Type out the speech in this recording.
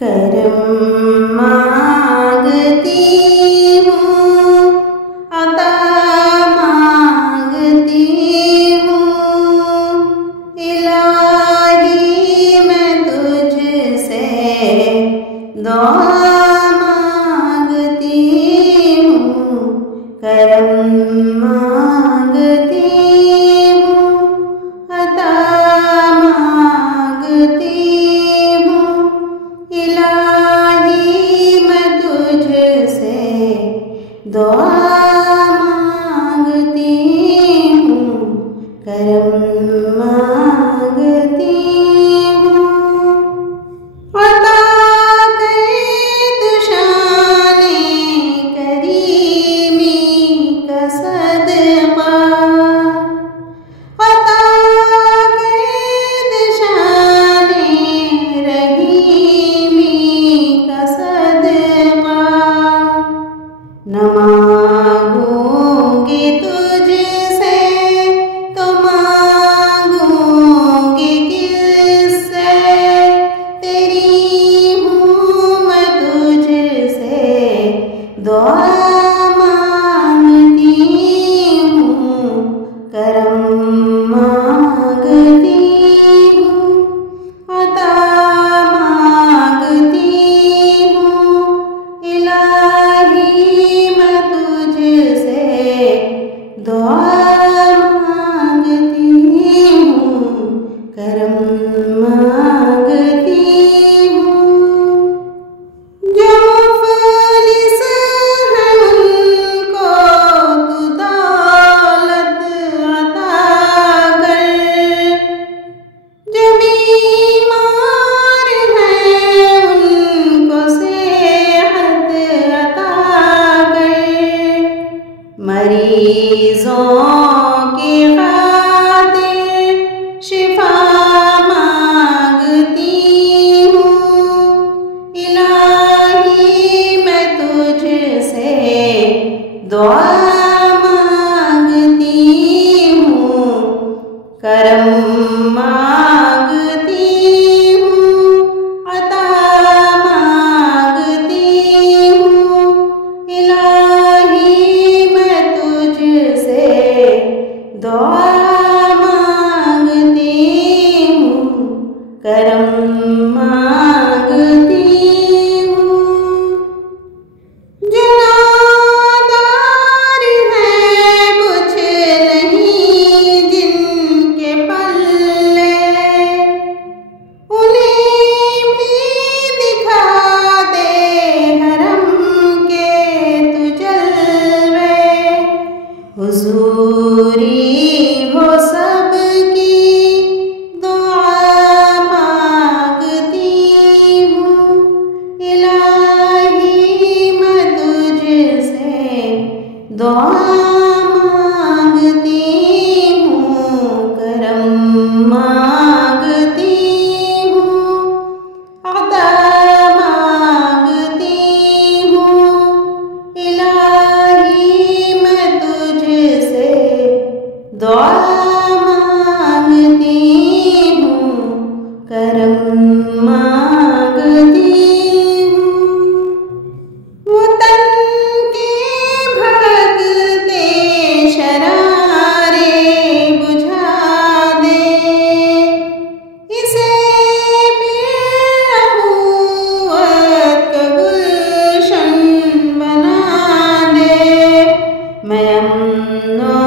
करम मांगती हूँ, अता मांगती हूँ, इलाही मैं तुझसे दुआ मांगती हूँ। करम मांगती हूँ, अता मांगती हूँ, इलाही मैं तुझसे दुआ मांगती हूँ। करम मांगती हूँ, अता करे तू शाने करीमी का सदका, अता करे तू शाने रहीमी का सदका। न मांगूंगी तुझसे तो मांगूंगी किससे, तेरी हूँ मैं तुझसे दुआ मांगती हूँ। करम मांगती हूँ, अता मांगती हूँ, इलाही मैं तुझसे दुआ मांगती हूँ। करम मांगती हूँ। जो मुफलिस है उनको तू दौलत अता कर, जो बीमार है उनको सेहत अता कर। मरीजों की खातिर शिफा मांगती हूँ, इलाही मैं तुझसे दुआ मांगती हूँ। करम मांगती हूँ, अता मांगती हूँ, इलाही मैं तुझसे दुआ मांगती हूँ। करम मांगती हूँ। जो नादार हैं कुछ नहीं जिनके पल्ले, उन्हें भी दिखा दे हरम के तू जलवे। हुजूरी हो सबकी दुआ मांगती हूँ, इलाही मैं तुझसे दुआ मांगती हूँ। करम मांगती हूँ, अता मांगती हूँ, इलाही मैं तुझसे दुआ मांगती हूँ। करम मांगती हूँ। वो तन के भड़कते शरारे बुझा दे, इसे मेरा नबूवत का गुलशन बना दे। मैं अमनो